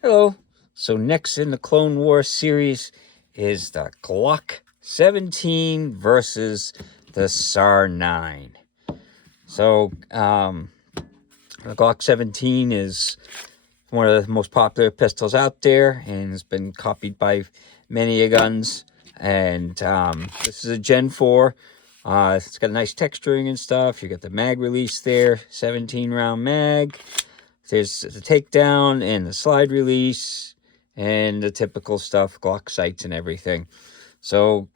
Hello. So next in the Clone Wars series is the Glock 17 versus the SAR9. So the Glock 17 is one of the most popular pistols out there and has been copied by many guns. And this is a Gen 4. It's got nice texturing and stuff. You got the mag release there, 17 round mag. There's the takedown and the slide release and the typical stuff, Glock sights and everything. So,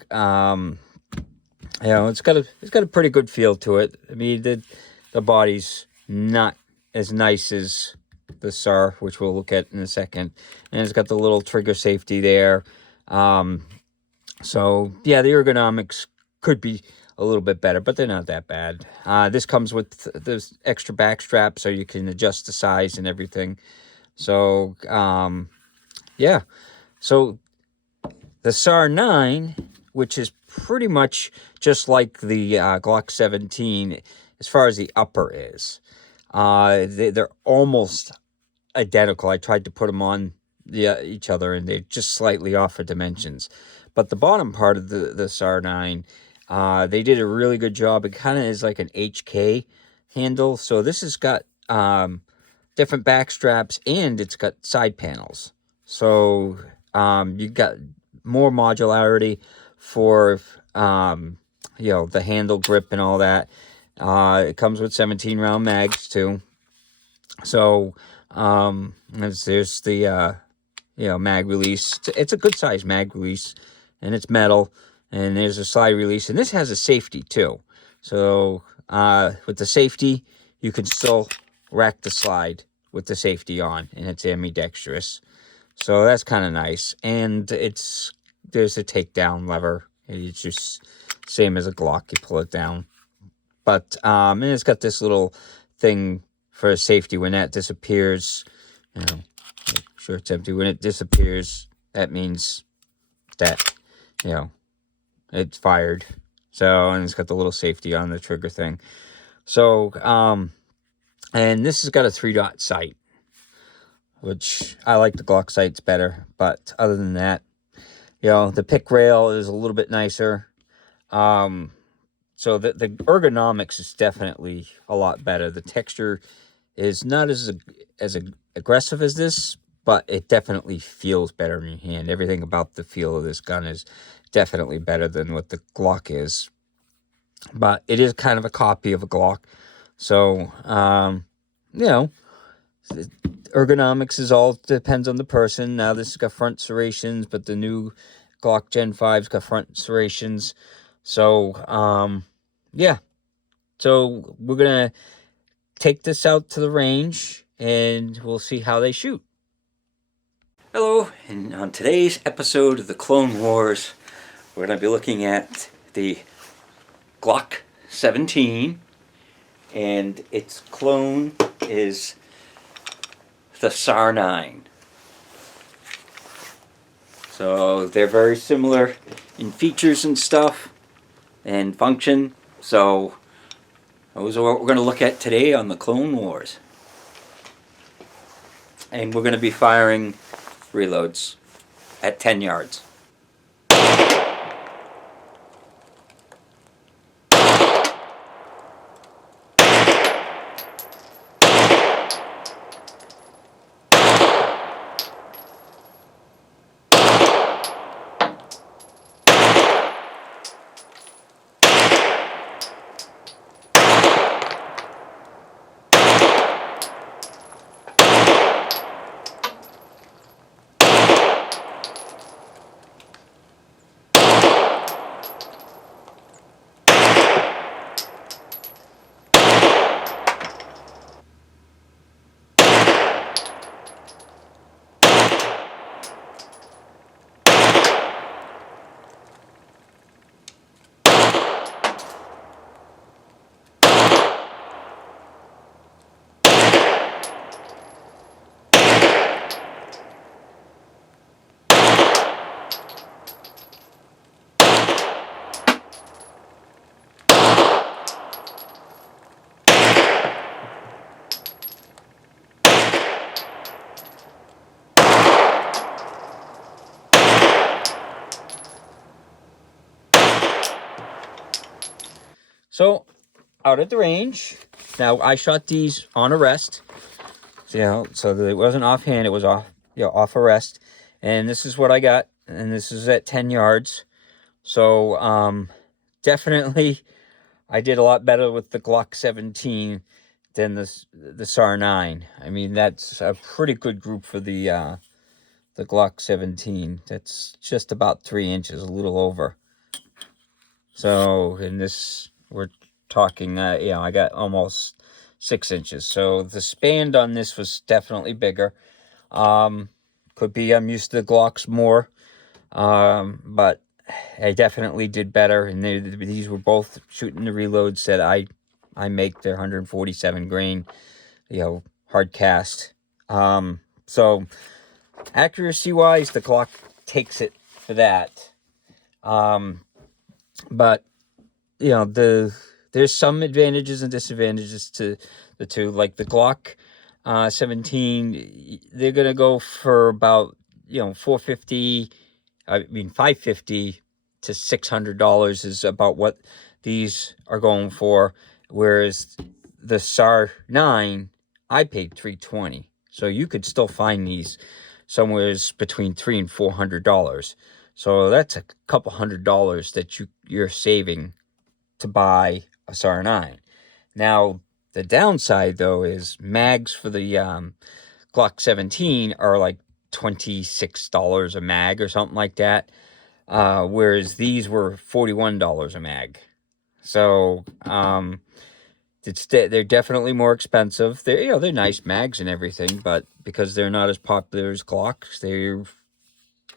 it's got a pretty good feel to it. I mean, the body's not as nice as the SAR, which we'll look at in a second, and it's got the little trigger safety there. So yeah, the ergonomics could be a little bit better, but they're not that bad. This comes with this extra back strap, so you can adjust the size and everything. So, yeah. So the SAR9, which is pretty much just like the Glock 17 as far as the upper is, they're almost identical. I tried to put them on each other, and they're just slightly off for dimensions. But the bottom part of the SAR9, they did a really good job. It kind of is like an HK handle. So this has got different back straps, and it's got side panels. So you got more modularity for the handle grip and all that. It comes with 17 round mags too. So there's the mag release. It's a good size mag release, and it's metal. And there's a slide release, and this has a safety too. So with the safety, you can still rack the slide with the safety on, and it's ambidextrous. So that's kind of nice. And there's a takedown lever. It's just same as a Glock. You pull it down. But and it's got this little thing for safety. When that disappears, make sure it's empty. When it disappears, that means that it's fired. So, and it's got the little safety on the trigger thing. So and this has got a 3-dot sight, which I like the Glock sights better. But other than that, the pick rail is a little bit nicer. So the ergonomics is definitely a lot better. The texture is not as aggressive as this, but it definitely feels better in your hand. Everything about the feel of this gun is definitely better than what the Glock is. But it is kind of a copy of a Glock. So, ergonomics is all depends on the person. Now this has got front serrations, but the new Glock Gen 5's got front serrations. So, yeah. So we're going to take this out to the range, and we'll see how they shoot. Hello, and on today's episode of the Clone Wars, we're going to be looking at the Glock 17, and its clone is the SAR9. So they're very similar in features and stuff and function. So those are what we're going to look at today on the Clone Wars. And we're going to be firing reloads at 10 yards. So, out at the range, now I shot these on arrest, so that it wasn't offhand, it was off arrest. And this is what I got, and this is at 10 yards. So, definitely, I did a lot better with the Glock 17 than the SAR9. I mean, that's a pretty good group for the Glock 17. That's just about 3 inches, a little over. So in this, we're talking, I got almost 6 inches. So the span on this was definitely bigger. Could be I'm used to the Glocks more, but I definitely did better. And these were both shooting the reloads that I make. They're 147 grain, hard cast. So accuracy wise, the Glock takes it for that. But there's some advantages and disadvantages to the two. Like the Glock 17, they're gonna go for about 450. I mean, $550 to $600 is about what these are going for. Whereas the SAR9, I paid $320. So you could still find these somewhere between $300 and $400. So that's a couple $100 that you're saving to buy a SAR9. Now, the downside, though, is mags for the Glock 17 are like $26 a mag or something like that, whereas these were $41 a mag. So they're definitely more expensive. They're nice mags and everything, but because they're not as popular as Glocks, they're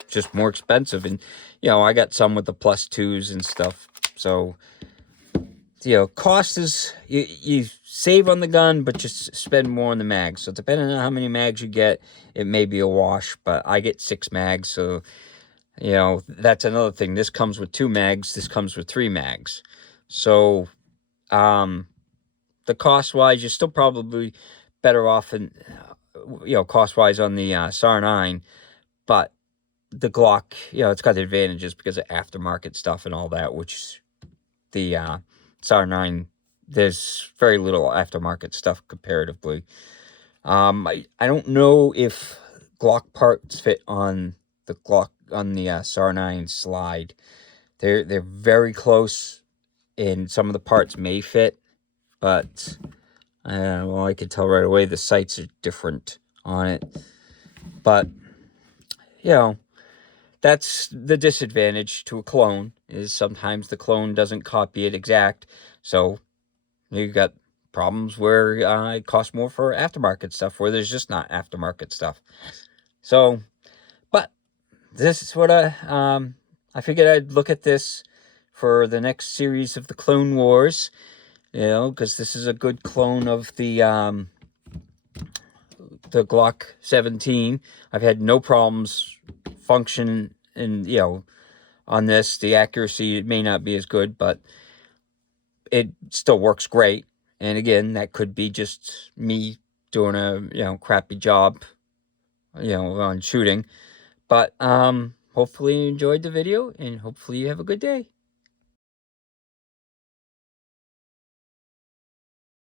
just more expensive. And I got some with the +2s and stuff. So cost is, you save on the gun, but just spend more on the mags. So depending on how many mags you get, it may be a wash, but I get 6 mags. So, that's another thing. This comes with 2 mags. This comes with 3 mags. So, the cost-wise, you're still probably better off in, cost-wise on the SAR9, but the Glock, it's got the advantages because of aftermarket stuff and all that, which the SAR9, there's very little aftermarket stuff comparatively. I don't know if Glock parts fit on the SAR9 slide. They're very close, and some of the parts may fit, but I could tell right away the sights are different on it. But that's the disadvantage to a clone, is sometimes the clone doesn't copy it exact. So you got problems where it costs more for aftermarket stuff, where there's just not aftermarket stuff. So, but this is what I figured I'd look at this for the next series of the Clone Wars, because this is a good clone of the Glock 17. I've had no problems function, and on this. The accuracy may not be as good, but it still works great. And again, that could be just me doing a crappy job on shooting. But hopefully you enjoyed the video, and hopefully you have a good day.